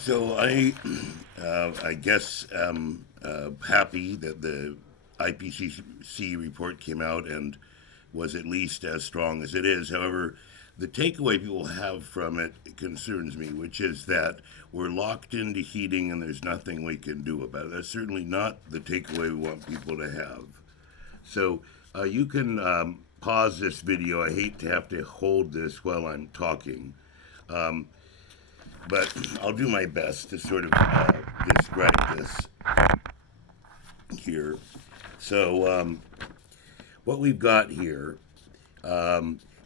So I guess happy that the IPCC report came out and was at least as strong as it is. However, the takeaway people have from it concerns me, which is that we're locked into heating and there's nothing we can do about it. That's certainly not the takeaway we want people to have. So you can pause this video. I hate to have to hold this while I'm talking. Um, but I'll do my best to sort of describe this here. So, what we've got here,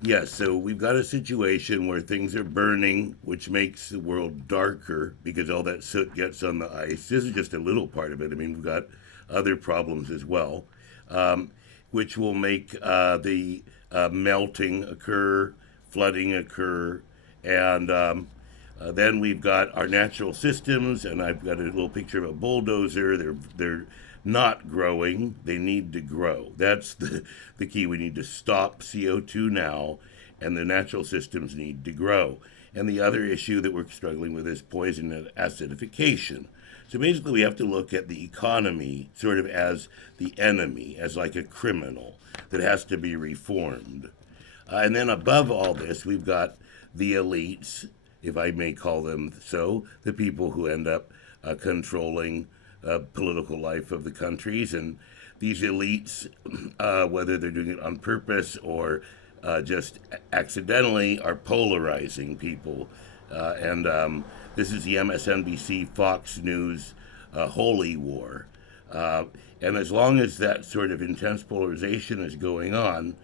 yes, so we've got a situation where things are burning, which makes the world darker because all that soot gets on the ice. This is just a little part of it. I mean, we've got other problems as well, which will make the melting occur, flooding occur, and then we've got our natural systems, and I've got a little picture of a bulldozer. They're not growing. They need to grow. That's the key. We need to stop CO2 now, and the natural systems need to grow. And the other issue that we're struggling with is poison and acidification. So basically, we have to look at the economy sort of as the enemy, as like a criminal that has to be reformed. And then above all this, we've got the elites, if I may call them so, the people who end up controlling political life of the countries. And these elites, whether they're doing it on purpose or just accidentally, are polarizing people. And this is the MSNBC Fox News holy war. And as long as that sort of intense polarization is going on,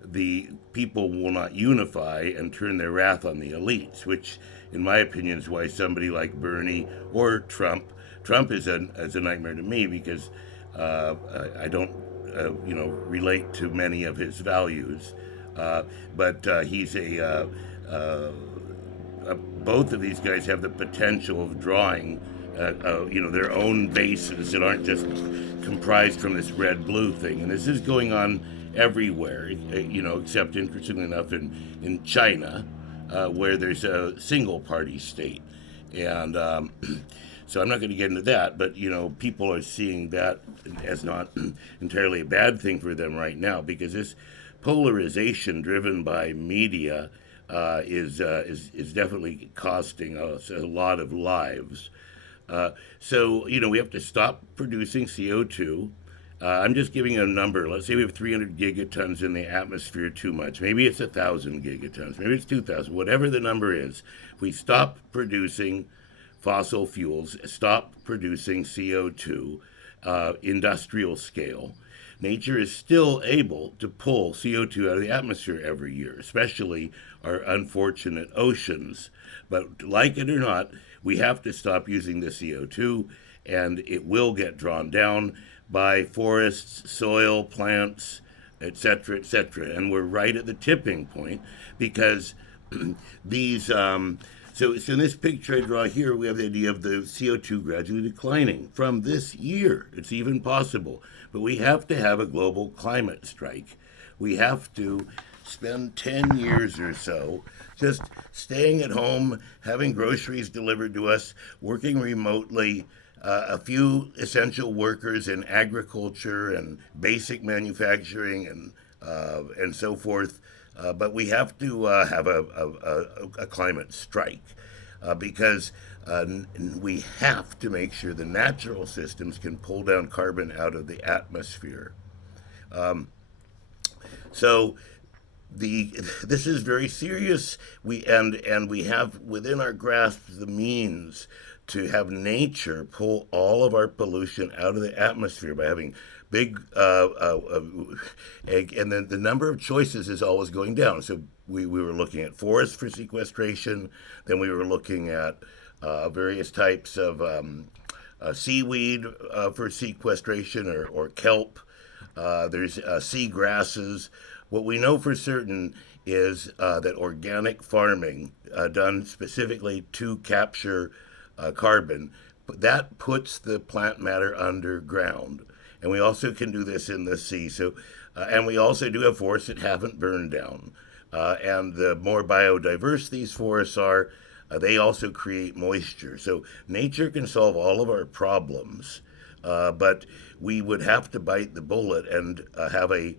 the people will not unify and turn their wrath on the elites, which, in my opinion, is why somebody like Bernie or Trump. Trump is a nightmare to me because I don't, relate to many of his values. But he's both of these guys have the potential of drawing, their own bases that aren't just comprised from this red-blue thing. And this is going on everywhere, except interestingly enough in China, where there's a single-party state. And so I'm not going to get into that, but, people are seeing that as not entirely a bad thing for them right now, because this polarization driven by media is definitely costing us a lot of lives. So, we have to stop producing CO2. I'm just giving a number. Let's say we have 300 gigatons in the atmosphere too much. Maybe it's 1,000 gigatons. Maybe it's 2,000. Whatever the number is, if we stop producing fossil fuels, stop producing CO2, industrial scale, nature is still able to pull CO2 out of the atmosphere every year, especially our unfortunate oceans. But like it or not, we have to stop using the CO2, and it will get drawn down by forests, soil, plants, etc., etc. And we're right at the tipping point because these. So in this picture I draw here, we have the idea of the CO2 gradually declining from this year. It's even possible. But we have to have a global climate strike. We have to spend 10 years or so just staying at home, having groceries delivered to us, working remotely, a few essential workers in agriculture and basic manufacturing and so forth. But we have to have a climate strike because we have to make sure the natural systems can pull down carbon out of the atmosphere. So this is very serious. We have within our grasp the means to have nature pull all of our pollution out of the atmosphere by having big, and then the number of choices is always going down. So we were looking at forests for sequestration, then we were looking at various types of seaweed for sequestration or kelp. There's sea grasses. What we know for certain is that organic farming done specifically to capture carbon, that puts the plant matter underground. And we also can do this in the sea. So, and we also do have forests that haven't burned down. And the more biodiverse these forests are, They also create moisture. So nature can solve all of our problems, but we would have to bite the bullet and have a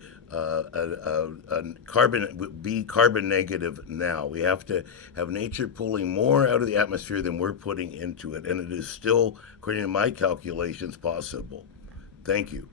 carbon be carbon negative now. We have to have nature pulling more out of the atmosphere than we're putting into it, and it is still, according to my calculations, possible. Thank you.